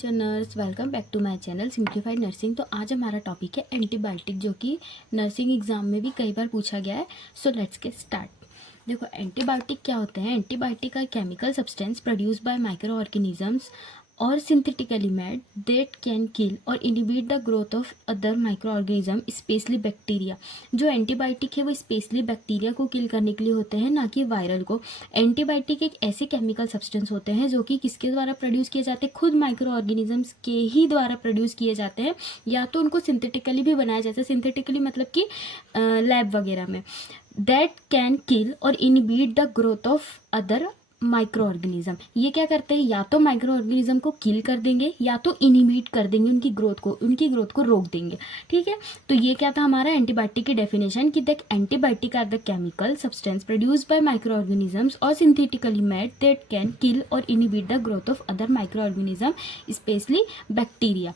Future nurse, welcome back to my channel simplified nursing. तो आज हमारा टॉपिक है एंटीबायोटिक, जो कि नर्सिंग एग्जाम में भी कई बार पूछा गया है। So let's get start. देखो, एंटीबायोटिक क्या होते हैं। Antibiotic are chemical substance produce by microorganisms or synthetically made that can kill or inhibit the growth of other microorganism, specially bacteria. जो एंटीबायोटिक है वो स्पेशली बैक्टीरिया को किल करने के लिए होते हैं, ना कि वायरल को। एंटीबायोटिक एक ऐसे केमिकल सब्सटेंस होते हैं जो कि किसके द्वारा प्रोड्यूस किए जाते हैं, खुद माइक्रो ऑर्गेनिजम्स के ही द्वारा प्रोड्यूस किए जाते हैं, या तो उनको सिंथेटिकली भी बनाया जाता है। सिंथेटिकली मतलब कि लैब वगैरह में। That can kill or inhibit the growth of other micro organism. ये क्या करते हैं, या तो माइक्रो ऑर्गेनिज्म को किल कर देंगे या तो इनिबिट कर देंगे, उनकी ग्रोथ को रोक देंगे। ठीक है, तो ये क्या था हमारा एंटीबायोटिक की डेफिनेशन कि देख, antibiotic are the chemical substance produced by microorganisms or synthetically made that can kill or inhibit the growth of other microorganism, specially bacteria.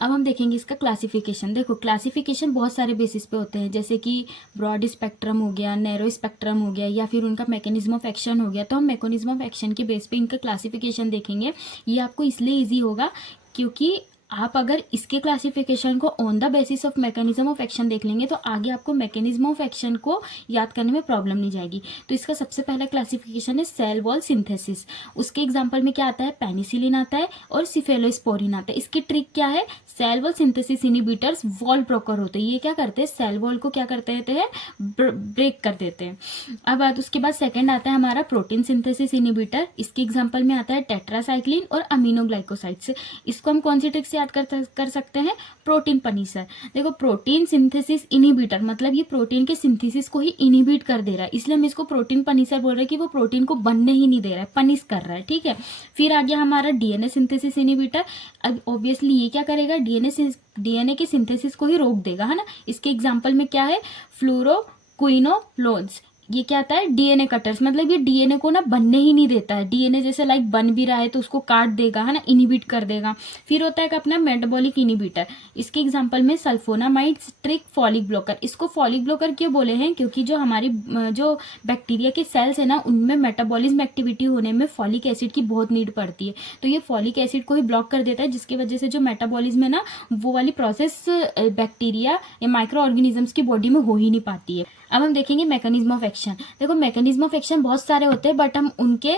अब हम देखेंगे इसका क्लासिफिकेशन। देखो, क्लासिफिकेशन बहुत सारे बेसिस पे होते हैं, जैसे कि ब्रॉड स्पेक्ट्रम हो गया, नैरो स्पेक्ट्रम हो गया, या फिर उनका मैकेनिज्म ऑफ एक्शन हो गया। तो हम मैकेनिज्म ऑफ एक्शन के बेस पे इनका क्लासिफिकेशन देखेंगे। ये आपको इसलिए ईजी होगा क्योंकि आप अगर इसके क्लासिफिकेशन को on the basis of mechanism of action देख लेंगे तो आगे आपको मैकेनिज्म ऑफ एक्शन को याद करने में प्रॉब्लम नहीं जाएगी। तो इसका सबसे पहला क्लासिफिकेशन है सेल वॉल सिंथेसिस। उसके एग्जांपल में क्या आता है, पेनिसिलिन आता है और सिफेलोस्पोरिन आता है। इसकी ट्रिक क्या है, cell wall synthesis inhibitors wall breaker होते हैं। ये क्या करते हैं, सेल वॉल को क्या करते हैं, ब्रेक कर देते हैं। अब उसके बाद सेकेंड आता है हमारा प्रोटीन सिंथेसिस इनिबिटर। इसके एग्जाम्पल में आता है टेट्रासाइक्लिन और अमीनोग्लाइकोसाइड्स। इसको हम कौन सी ट्रिक से याद कर सकते हैं, प्रोटीन पनिशर। देखो, प्रोटीन सिंथेसिस इनिबिटर मतलब ये प्रोटीन के सिंथेसिस को ही इनिबिट कर दे रहा है, इसलिए हम इसको प्रोटीन पनिशर बोल रहे हैं कि वो प्रोटीन को बनने ही नहीं दे रहा है, पनिश कर रहा है। ठीक है, फिर आ गया हमारा डीएनए सिंथेसिस इनिबिटर। अब ऑब्वियसली ये क्या करेगा, डीएनए के सिंथेसिस को ही रोक देगा, है ना। इसके एग्जाम्पल में क्या है, फ्लोरोक्विनोलोन्स। ये क्या आता है, डीएनए कटर्स, मतलब ये डीएनए को ना बनने ही नहीं देता है। डीएनए जैसे लाइक बन भी रहा है तो उसको काट देगा, है ना, इनिबिट कर देगा। फिर होता है अपना मेटाबॉलिक इनिबिटर। इसके एग्जांपल में सल्फोनामाइड, स्ट्रिक, फॉलिक ब्लॉकर। इसको फॉलिक ब्लॉकर क्यों बोले हैं, क्योंकि जो हमारी जो बैक्टीरिया के सेल्स है ना, उनमें मेटाबॉलिज्म एक्टिविटी होने में फॉलिक एसिड की बहुत नीड पड़ती है। तो ये फॉलिक एसिड को ही ब्लॉक कर देता है, जिसकी वजह से जो मेटाबॉलिज्म है ना, वो वाली प्रोसेस बैक्टीरिया या माइक्रो ऑर्गेनिजम्स की बॉडी में हो ही नहीं पाती है। अब हम देखेंगे मैकेनिज्म ऑफ एक्शन। देखो, मैकेनिज्म ऑफ एक्शन बहुत सारे होते हैं, बट हम उनके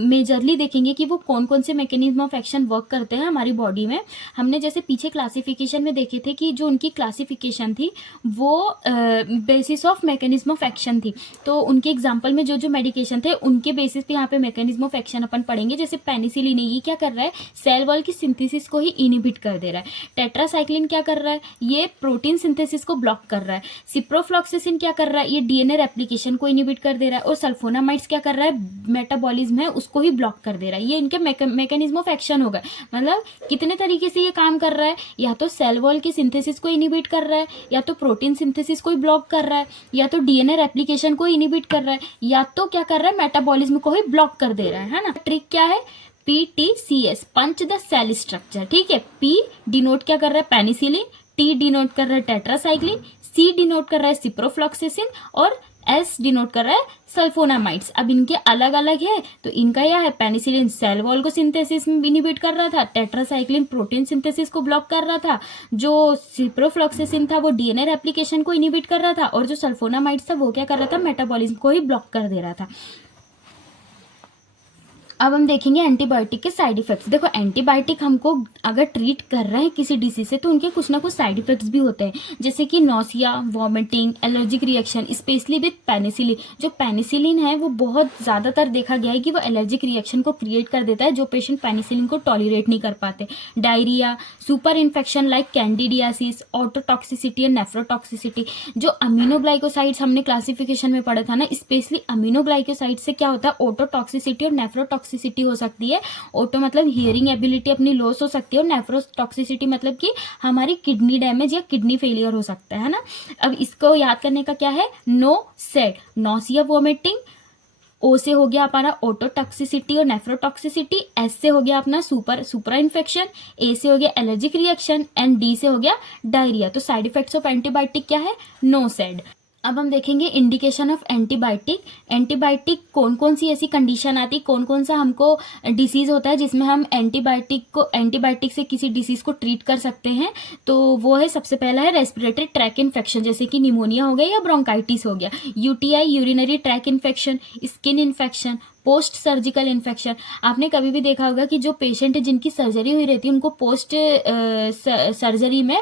मेजरली देखेंगे कि वो कौन कौन से मैकेनिज्म ऑफ एक्शन वर्क करते हैं हमारी बॉडी में। हमने जैसे पीछे क्लासिफिकेशन में देखे थे कि जो उनकी क्लासिफिकेशन थी वो basis of mechanism of action थी। तो उनके एग्जाम्पल में जो जो मेडिकेशन थे उनके बेसिस पे यहाँ पे मैकेनिज्म ऑफ एक्शन अपन पढ़ेंगे। जैसे पेनिसिलिन, ये क्या कर रहा है, सेल वॉल की सिंथेसिस को ही इनिबिट कर दे रहा है। टेट्रासाइक्लिन क्या कर रहा है, ये प्रोटीन सिंथेसिस को ब्लॉक कर रहा है। सिप्रोफ्लॉक्सासिन क्या कर रहा है, ये डीएनए रेप्लिकेशन को इनिबिट कर दे रहा है। और सल्फोनामाइड्स क्या कर रहा है, मेटाबॉलिज्म है उसको ही ब्लॉक कर दे रहा है। ये इनके मैकेनिज्म ऑफ एक्शन हो गए। मतलब कितने तरीके से ये काम कर रहा है, या तो सेल वॉल की सिंथेसिस को इनिबिट कर रहा है, या तो प्रोटीन सिंथेसिस को ही ब्लॉक कर रहा है, या तो डीएनए रेप्लिकेशन को इनिबिट कर रहा है, या तो क्या कर रहा है, मेटाबॉलिज्म को ही ब्लॉक कर दे रहा है ना। ट्रिक क्या है, PTCS, punch the cell structure. ठीक है, P डिनोट क्या कर रहा है, पेनिसिलिन, T डिनोट कर रहा है टेट्रासाइक्लिन, C डिनोट कर रहा है सिप्रोफ्लॉक्सासिन और S डिनोट कर रहा है सल्फोनामाइड्स। अब इनके अलग अलग है, तो इनका यह है, पेनिसिलिन सेल वॉल को सिंथेसिस में इनिबिट कर रहा था, टेट्रासाइक्लिन प्रोटीन सिंथेसिस को ब्लॉक कर रहा था, जो सिप्रोफ्लॉक्सासिन था वो डीएनए रेप्लिकेशन को इनिबिट कर रहा था, और जो सल्फोनामाइड्स था वो क्या कर रहा था, मेटाबॉलिज्म को ही ब्लॉक कर दे रहा था। अब हम देखेंगे एंटीबायोटिक के साइड इफेक्ट्स। देखो, एंटीबायोटिक हमको अगर ट्रीट कर रहे हैं किसी डिसीज से तो उनके कुछ ना कुछ साइड इफेक्ट्स भी होते हैं, जैसे कि nausea, vomiting, allergic reaction, specially with penicillin. जो पेनिसिलिन है वो बहुत ज़्यादातर देखा गया है कि वो एलर्जिक रिएक्शन को क्रिएट कर देता है, जो पेशेंट पेनिसिलिन को टॉलरेट नहीं कर पाते। Diarrhoea, super infection like candidiasis, ototoxicity and nephrotoxicity. जो अमीनोग्लाइकोसाइड्स हमने क्लासिफिकेशन में पढ़ा था ना, स्पेशली अमीनोग्लाइकोसाइड्स से क्या होता है, ऑटोटॉक्सिसिटी और नेफ्रोटॉक्सिसिटी हो सकती है। ऑटो मतलब हियरिंग एबिलिटी अपनी लॉस हो सकती है, और नेफ्रोटॉक्सिसिटी मतलब कि हमारी किडनी डैमेज या किडनी फेलियर हो सकता है ना। अब इसको याद करने का क्या है, नो सेड, नोसिया, वोमिटिंग। ओ से हो गया हमारा ऑटोटॉक्सिसिटी और नेफ्रोटॉक्सिसिटी, एस से हो गया अपना सुपरा इन्फेक्शन, ए से हो गया एलर्जिक रिएक्शन, एंड डी से हो गया डायरिया। तो साइड इफेक्ट्स ऑफ एंटीबायोटिक क्या है, नो सेड। अब हम देखेंगे इंडिकेशन ऑफ एंटीबायोटिक। एंटीबायोटिक कौन कौन सी ऐसी कंडीशन आती, कौन कौन सा हमको डिसीज़ होता है जिसमें हम एंटीबायोटिक से किसी डिसीज़ को ट्रीट कर सकते हैं। तो वो है, सबसे पहला है रेस्पिरेटरी ट्रैक इन्फेक्शन, जैसे कि निमोनिया हो गया या ब्रोंकाइटिस हो गया, UTI urinary track infection, skin infection, post surgical infection. आपने कभी भी देखा होगा कि जो पेशेंट है जिनकी सर्जरी हुई रहती है उनको पोस्ट सर्जरी में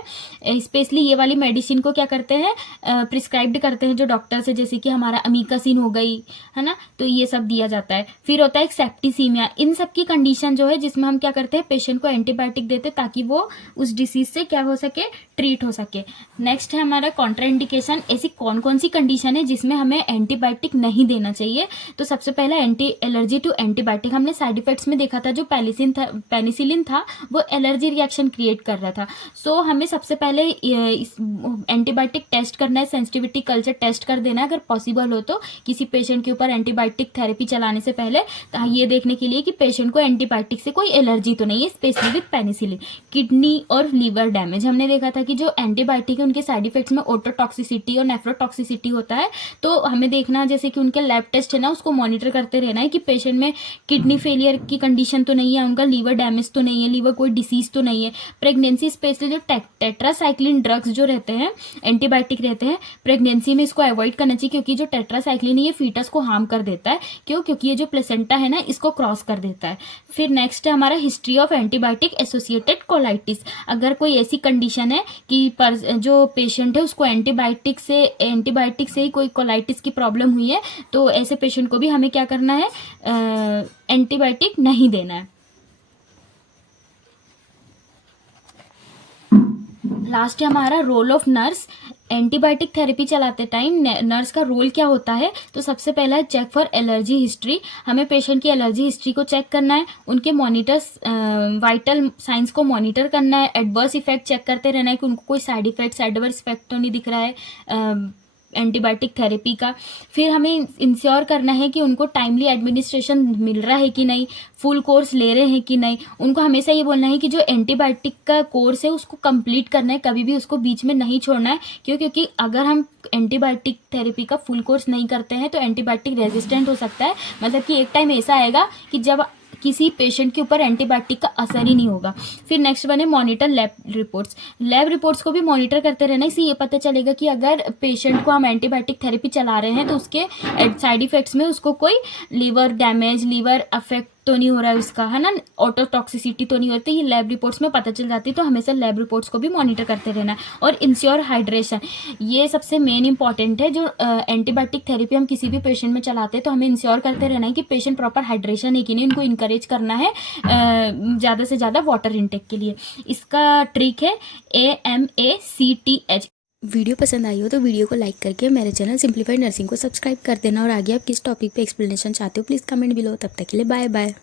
स्पेशली ये वाली मेडिसिन को क्या करते हैं, प्रिस्क्राइब्ड करते हैं जो डॉक्टर से, जैसे कि हमारा अमीकासिन हो गई है ना, तो ये सब दिया जाता है। फिर होता है एक सेप्टिसीमिया। इन सब की कंडीशन जो है जिसमें हम क्या करते हैं, पेशेंट को एंटीबायोटिक देते ताकि वो उस डिसीज से क्या हो सके, ट्रीट हो सके। नेक्स्ट है हमारा कॉन्ट्राइंडिकेशन। ऐसी कौन कौन सी कंडीशन है जिसमें हमें एंटीबायोटिक नहीं देना चाहिए। तो सबसे पहला एलर्जी टू एंटीबायोटिक। हमने साइड इफेक्ट्स में देखा था जो पेनिसिलिन था वो एलर्जी रिएक्शन क्रिएट कर रहा था। सो हमें सबसे पहले एंटीबायोटिक टेस्ट करना है, सेंसिटिविटी कल्चर टेस्ट कर देना है अगर पॉसिबल हो तो किसी पेशेंट के ऊपर एंटीबायोटिक थेरेपी चलाने से पहले, तो ये देखने के लिए कि पेशेंट को एंटीबायोटिक से कोई एलर्जी तो नहीं है, स्पेशली विद पेनिसिलिन। किडनी और लीवर डैमेज, हमने देखा था कि जो एंटीबायोटिक है उनके साइड इफेक्ट्स में ओटोटॉक्सिसिटी और नेफ्रोटॉक्सिसिटी होता है। तो हमें देखना जैसे कि उनके लैब टेस्ट है ना उसको मॉनिटर करते रहना है कि पेशेंट में किडनी फेलियर की कंडीशन तो नहीं है, उनका लीवर डैमेज तो नहीं है, लीवर कोई डिसीज तो नहीं है। प्रेगनेंसी स्पेशली जो टेट्रासाइक्लिन ड्रग्स जो रहते हैं, एंटीबायोटिक रहते हैं, प्रेगनेंसी में इसको अवॉइड करना चाहिए क्योंकि जो टेट्रासाइक्लिन है ये फीटस को हार्म कर देता है। क्यों? क्योंकि ये जो प्लेसेंटा है ना इसको क्रॉस कर देता है। फिर नेक्स्ट है हमारा history of antibiotic associated colitis. अगर कोई ऐसी कंडीशन है कि जो पेशेंट है उसको एंटीबायोटिक से ही कोई कोलाइटिस की प्रॉब्लम हुई है तो ऐसे पेशेंट को भी हमें क्या करना है, एंटीबायोटिक नहीं देना है। लास्ट है हमारा role of nurse. Antibiotic therapy चलाते टाइम नर्स का रोल क्या होता है। तो सबसे पहला है चेक फॉर एलर्जी हिस्ट्री। हमें पेशेंट की एलर्जी हिस्ट्री को चेक करना है, उनके मॉनिटर्स वाइटल साइंस को मॉनिटर करना है, एडवर्स इफेक्ट चेक करते रहना है कि उनको कोई साइड इफेक्ट्स एडवर्स इफेक्ट तो नहीं दिख रहा है एंटीबायोटिक थेरेपी का। फिर हमें इंश्योर करना है कि उनको टाइमली एडमिनिस्ट्रेशन मिल रहा है कि नहीं, फुल कोर्स ले रहे हैं कि नहीं। उनको हमेशा ये बोलना है कि जो एंटीबायोटिक का कोर्स है उसको कंप्लीट करना है, कभी भी उसको बीच में नहीं छोड़ना है। क्योंकि अगर हम एंटीबायोटिक थेरेपी का फुल कोर्स नहीं करते हैं तो एंटीबायोटिक रेजिस्टेंट हो सकता है। मतलब कि एक टाइम ऐसा आएगा कि जब किसी पेशेंट के ऊपर एंटीबायोटिक का असर ही नहीं होगा। फिर नेक्स्ट बने monitor lab reports. Lab reports को भी मॉनिटर करते रहना, इससे ये पता चलेगा कि अगर पेशेंट को हम एंटीबायोटिक थेरेपी चला रहे हैं तो उसके साइड इफेक्ट्स में उसको कोई लीवर डैमेज, लीवर अफेक्ट तो नहीं हो रहा है उसका, है ना, ऑटोटॉक्सिसिटी तो नहीं होती। ये लैब रिपोर्ट्स में पता चल जाती है। तो हमेशा लैब रिपोर्ट्स को भी मॉनिटर करते रहना है। और इंश्योर हाइड्रेशन, ये सबसे मेन इंपॉर्टेंट है। जो एंटीबायोटिक थेरेपी हम किसी भी पेशेंट में चलाते हैं तो हमें इंश्योर करते रहना है कि पेशेंट प्रॉपर हाइड्रेशन है कि नहीं। उनको इंकरेज करना है ज़्यादा से ज़्यादा वाटर इंटेक के लिए। इसका ट्रिक है AMACTH। वीडियो पसंद आई हो तो वीडियो को लाइक करके मेरे चैनल सिंप्लीफाइड नर्सिंग को सब्सक्राइब कर देना। और आगे आप किस टॉपिक पे एक्सप्लेनेशन चाहते हो प्लीज़ कमेंट बिलो। तब तक के लिए बाय बाय।